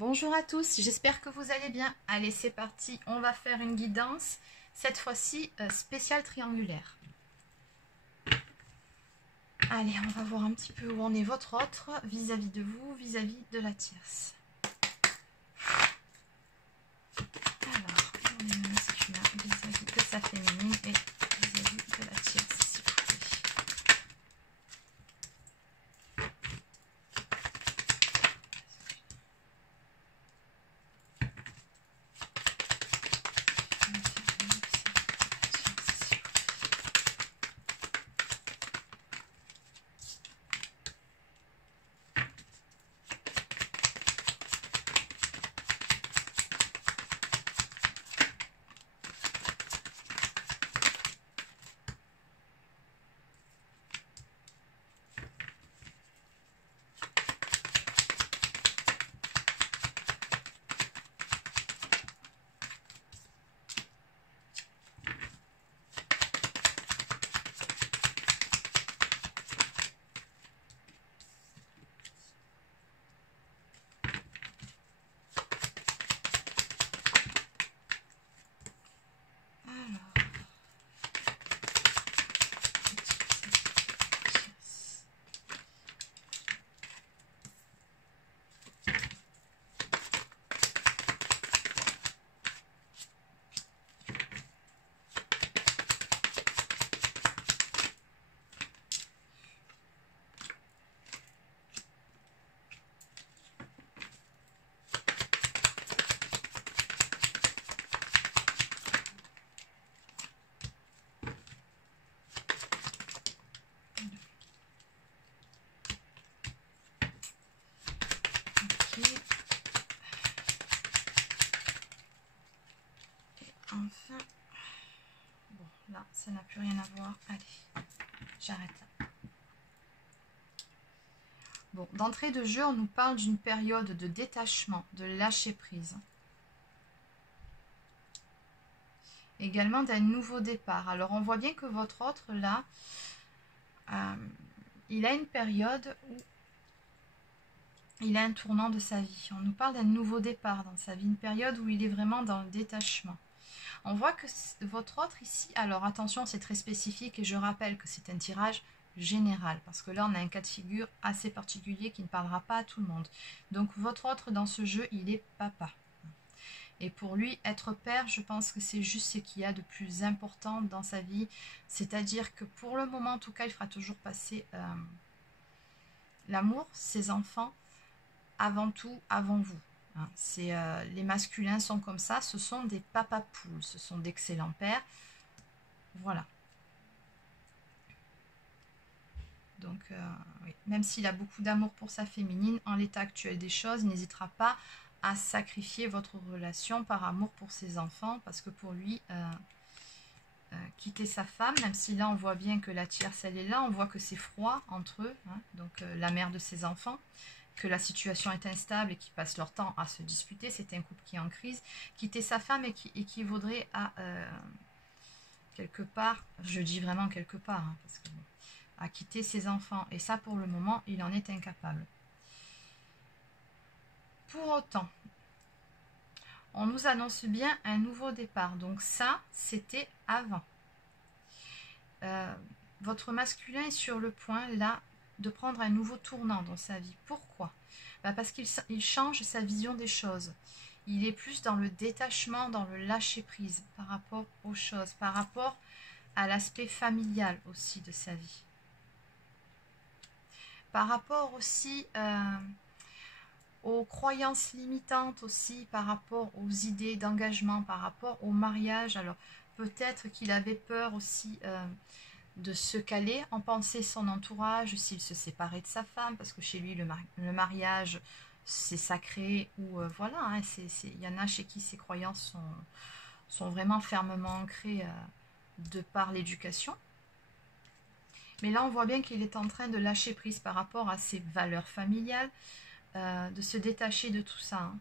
Bonjour à tous, j'espère que vous allez bien. Allez, c'est parti, on va faire une guidance, cette fois-ci spéciale triangulaire. Allez, on va voir un petit peu où en est votre autre vis-à-vis de vous, vis-à-vis de la tierce. Alors, on est le masculin vis-à-vis de sa féminine et vis-à-vis de la tierce, s'il vous plaît. Enfin, bon là ça n'a plus rien à voir, allez, j'arrête là. Bon, d'entrée de jeu, on nous parle d'une période de détachement, de lâcher prise. Également d'un nouveau départ. Alors on voit bien que votre autre là, il a une période où il a un tournant de sa vie. On nous parle d'un nouveau départ dans sa vie, une période où il est vraiment dans le détachement. On voit que votre autre ici, alors attention, c'est très spécifique et je rappelle que c'est un tirage général parce que là on a un cas de figure assez particulier qui ne parlera pas à tout le monde. Donc votre autre dans ce jeu, il est papa. Et pour lui, être père, je pense que c'est juste ce qu'il y a de plus important dans sa vie. C'est-à-dire que pour le moment, en tout cas, il fera toujours passer l'amour, ses enfants, avant tout, avant vous. Les masculins sont comme ça, ce sont des papas poules, ce sont d'excellents pères. Voilà. Donc, oui. Même s'il a beaucoup d'amour pour sa féminine, en l'état actuel des choses, il n'hésitera pas à sacrifier votre relation par amour pour ses enfants, parce que pour lui, quitter sa femme, même si là on voit bien que la tierce elle est là, on voit que c'est froid entre eux, donc la mère de ses enfants, que la situation est instable et qu'ils passent leur temps à se disputer, c'est un couple qui est en crise. Quitter sa femme équivaudrait à quelque part, je dis vraiment quelque part, parce que bon, à quitter ses enfants, et ça pour le moment il en est incapable. Pour autant, on nous annonce bien un nouveau départ, donc ça c'était avant. Votre masculin est sur le point là de prendre un nouveau tournant dans sa vie. Pourquoi? Parce qu'il change sa vision des choses. Il est plus dans le détachement, dans le lâcher prise par rapport aux choses, par rapport à l'aspect familial aussi de sa vie. Par rapport aussi aux croyances limitantes aussi, par rapport aux idées d'engagement, par rapport au mariage. Alors peut-être qu'il avait peur aussi de se caler en pensée son entourage, s'il se séparait de sa femme, parce que chez lui le mariage c'est sacré, ou voilà, il y en a chez qui ces croyances sont vraiment fermement ancrées de par l'éducation. Mais là on voit bien qu'il est en train de lâcher prise par rapport à ses valeurs familiales, de se détacher de tout ça.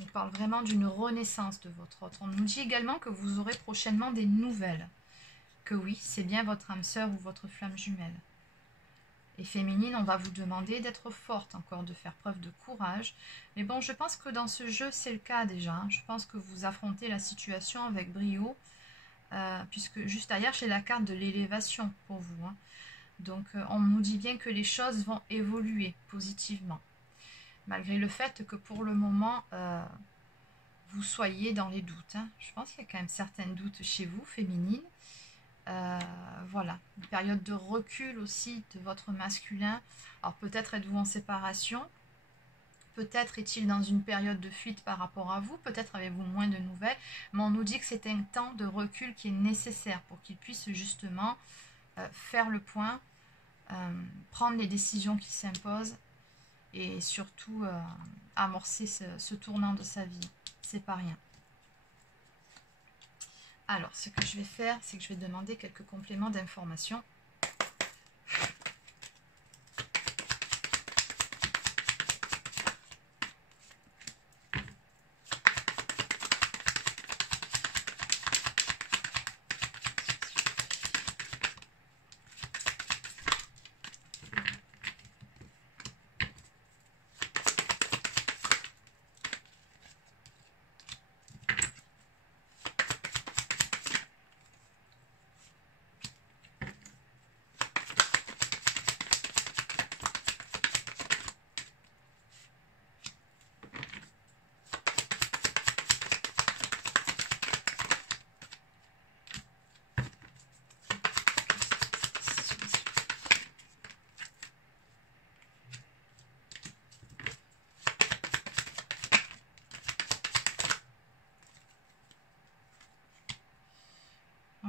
On parle vraiment d'une renaissance de votre autre. On nous dit également que vous aurez prochainement des nouvelles. Que oui, c'est bien votre âme sœur ou votre flamme jumelle. Et féminine, on va vous demander d'être forte encore, de faire preuve de courage. Mais bon, je pense que dans ce jeu, c'est le cas déjà. Hein. Je pense que vous affrontez la situation avec brio. Puisque juste derrière, j'ai la carte de l'élévation pour vous. Hein. Donc, on nous dit bien que les choses vont évoluer positivement. Malgré le fait que pour le moment, vous soyez dans les doutes. Hein. Je pense qu'il y a quand même certains doutes chez vous, féminine. Voilà, une période de recul aussi de votre masculin. Alors peut-être êtes-vous en séparation, peut-être est-il dans une période de fuite par rapport à vous, peut-être avez-vous moins de nouvelles, mais on nous dit que c'est un temps de recul qui est nécessaire pour qu'il puisse justement faire le point, prendre les décisions qui s'imposent et surtout amorcer ce tournant de sa vie. C'est pas rien. Alors, ce que je vais faire, c'est que je vais demander quelques compléments d'information.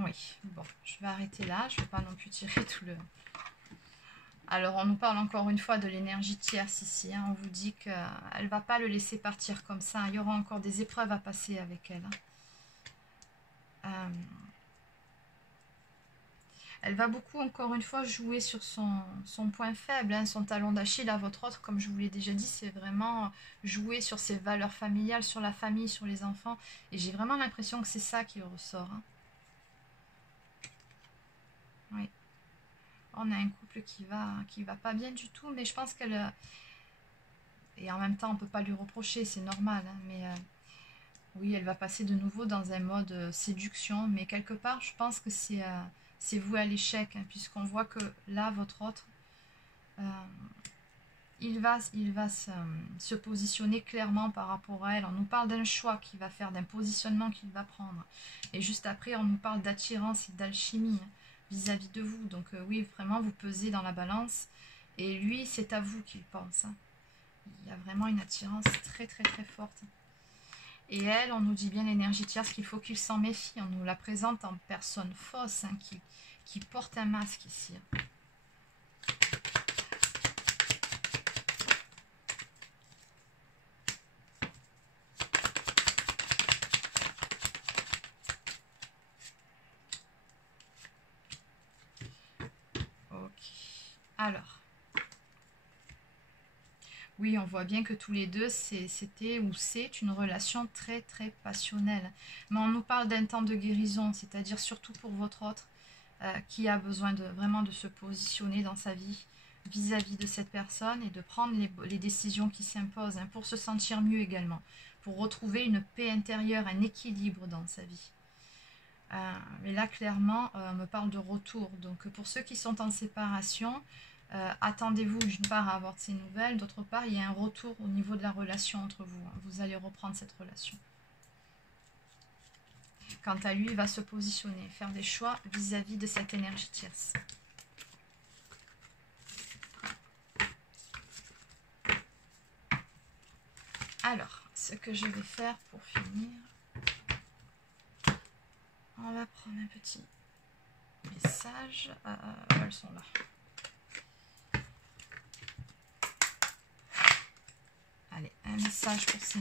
Oui, bon, je vais arrêter là, je ne vais pas non plus tirer tout le... Alors, on nous parle encore une fois de l'énergie tierce ici, hein. On vous dit qu'elle ne va pas le laisser partir comme ça, il y aura encore des épreuves à passer avec elle. Hein. Elle va beaucoup, encore une fois, jouer sur son point faible, hein, son talon d'Achille à votre autre, comme je vous l'ai déjà dit, c'est vraiment jouer sur ses valeurs familiales, sur la famille, sur les enfants. Et j'ai vraiment l'impression que c'est ça qui ressort. Hein. Oui. On a un couple qui va pas bien du tout, mais je pense qu'elle... Et en même temps, on ne peut pas lui reprocher, c'est normal. Hein, mais oui, elle va passer de nouveau dans un mode séduction, mais quelque part, je pense que c'est voué à l'échec, hein, puisqu'on voit que là, votre autre, il va se positionner clairement par rapport à elle. On nous parle d'un choix qu'il va faire, d'un positionnement qu'il va prendre. Et juste après, on nous parle d'attirance et d'alchimie vis-à-vis de vous. Donc oui, vraiment, vous pesez dans la balance. Et lui, c'est à vous qu'il pense. Hein. Il y a vraiment une attirance très, très, très forte. Et elle, on nous dit bien l'énergie tierce qu'il faut qu'il s'en méfie. On nous la présente en personne fausse, hein, qui porte un masque ici. Ok. Alors. Oui, on voit bien que tous les deux, c'était ou c'est une relation très très passionnelle. Mais on nous parle d'un temps de guérison, c'est-à-dire surtout pour votre autre, qui a besoin vraiment de se positionner dans sa vie vis-à-vis de cette personne et de prendre les décisions qui s'imposent, hein, pour se sentir mieux également, pour retrouver une paix intérieure, un équilibre dans sa vie. Mais là, clairement, on me parle de retour. Donc, pour ceux qui sont en séparation, attendez-vous d'une part à avoir de ces nouvelles, d'autre part il y a un retour au niveau de la relation entre vous, hein. Vous allez reprendre cette relation. Quant à lui, il va se positionner, faire des choix vis-à-vis de cette énergie tierce. Alors, ce que je vais faire pour finir, on va prendre un petit message. Elles sont là. Allez, un message pour ces...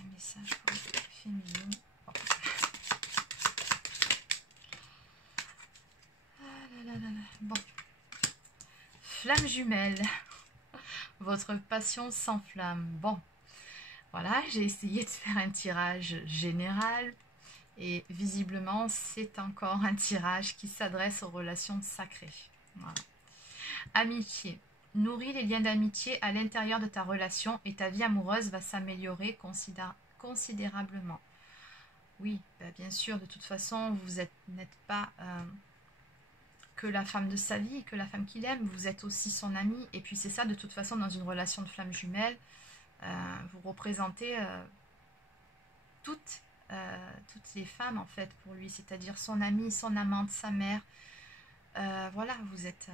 Un message pour les féminines. Oh. Ah là là là là. Bon. Flamme jumelle. Votre passion s'enflamme. Bon. Voilà, j'ai essayé de faire un tirage général. Et visiblement, c'est encore un tirage qui s'adresse aux relations sacrées. Voilà. Amitié. Nourris les liens d'amitié à l'intérieur de ta relation et ta vie amoureuse va s'améliorer considérablement. Oui, bien sûr, de toute façon, vous n'êtes pas que la femme de sa vie, que la femme qu'il aime, vous êtes aussi son ami. Et puis c'est ça, de toute façon, dans une relation de flamme jumelle, vous représentez toutes les femmes, en fait, pour lui, c'est-à-dire son amie, son amante, sa mère. Voilà, vous êtes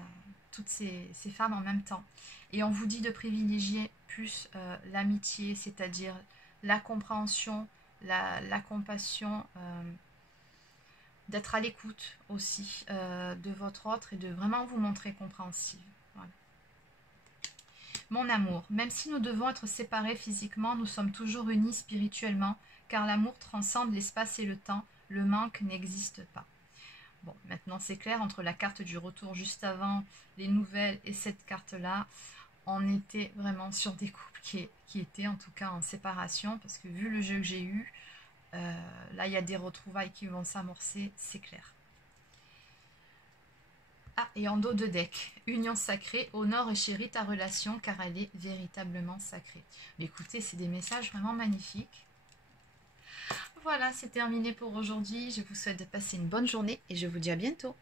toutes ces femmes en même temps. Et on vous dit de privilégier plus l'amitié, c'est-à-dire la compréhension, la compassion, d'être à l'écoute aussi de votre autre et de vraiment vous montrer compréhensive. Voilà. Mon amour, même si nous devons être séparés physiquement, nous sommes toujours unis spirituellement, car l'amour transcende l'espace et le temps, le manque n'existe pas. Bon, maintenant c'est clair, entre la carte du retour juste avant les nouvelles et cette carte-là, on était vraiment sur des couples qui étaient en tout cas en séparation, parce que vu le jeu que j'ai eu, là il y a des retrouvailles qui vont s'amorcer, c'est clair. Ah, et en dos de deck, union sacrée, honore et chéris ta relation car elle est véritablement sacrée. Mais écoutez, c'est des messages vraiment magnifiques. Voilà, c'est terminé pour aujourd'hui. Je vous souhaite de passer une bonne journée et je vous dis à bientôt.